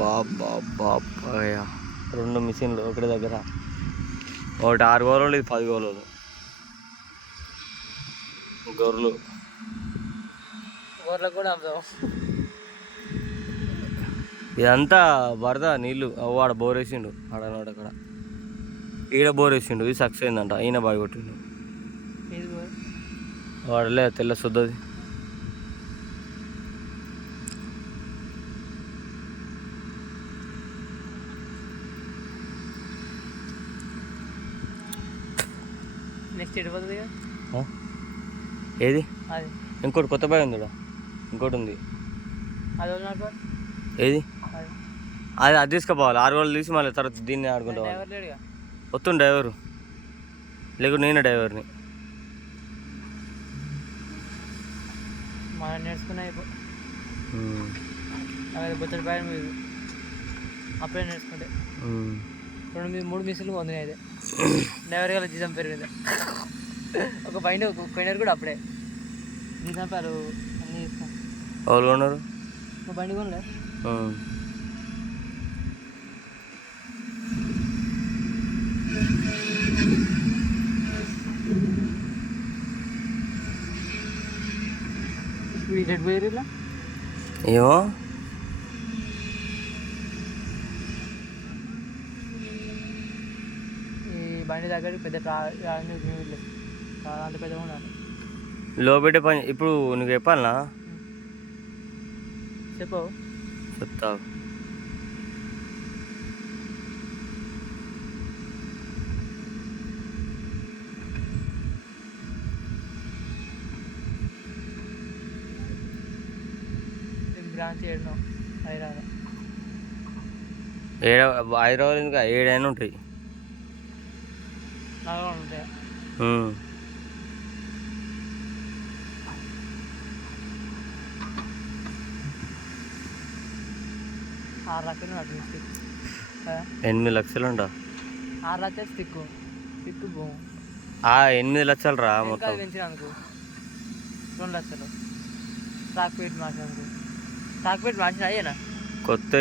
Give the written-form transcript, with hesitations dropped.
బాబాయ్ 2 మిషన్లు ఒకటి దగ్గర, ఒకటి 6 గోళలు, ఇది 10 గోళలు గొర్రెలు. గొర్రెలకు కూడా ఇదంతా వరద నీళ్ళు. ఆడ బోర్ వేసిండు, అక్కడ ఈడ బోర్ వేసిండు, ఇది సక్సెస్ అయిందంట. ఈయన బాగా కొట్టిండు వాడలే తెల్ల శుద్ధది. నెక్స్ట్ ఎడిపోతుంది ఏది అది ఇంకోటి కొత్త బాయ్ ఉంది, ఇంకోటి ఉంది. అది ఏది అది తీసుకుపోవాలి. 6 రోజులు తీసి మళ్ళీ తర్వాత దీన్ని ఆడుకుంటాం. వస్తుంది డ్రైవరు, లేకుంటే నేనే డ్రైవర్ని. మనం నేర్చుకున్నా బొచ్చడి పైన మీరు అప్పుడే నేర్చుకుంటే 2-3 మిషన్లు పొందినాయి. అయితే డ్రైవర్ గారు జీతం పెరిగింది. ఒక పైన కూడా అప్పుడే జీతం పేరు అన్నీ ఇస్తాం. వాళ్ళు ఉన్నారు ఒక బండి కొనలే. డెడ్ పోయారు ఇలా ఏమో. ఈ బండి దగ్గరికి పెద్ద అంత పెద్దగా ఉండాలి. లో పెట్టే పని ఇప్పుడు నీకు చెప్పాలనా? చెప్పు. చెప్తావు. బ్రాంచ్ ఏడనో హైదరాబాద్ ఇంకా 7 అయినా ఉంటాయి. 4 ఉంటాయి. 6 లక్షలు అటు స్టిక్ 8 లక్షలు అంట. 6 లక్షలు స్టిక్ భూమి 8 లక్షలు రా మొత్తం. పెంచినందుకు 2 లక్షలు. స్టాక్ పెట్టి మార్చినందుకు. స్టాక్ పెట్టి మార్చిన అయ్యేనా కొత్త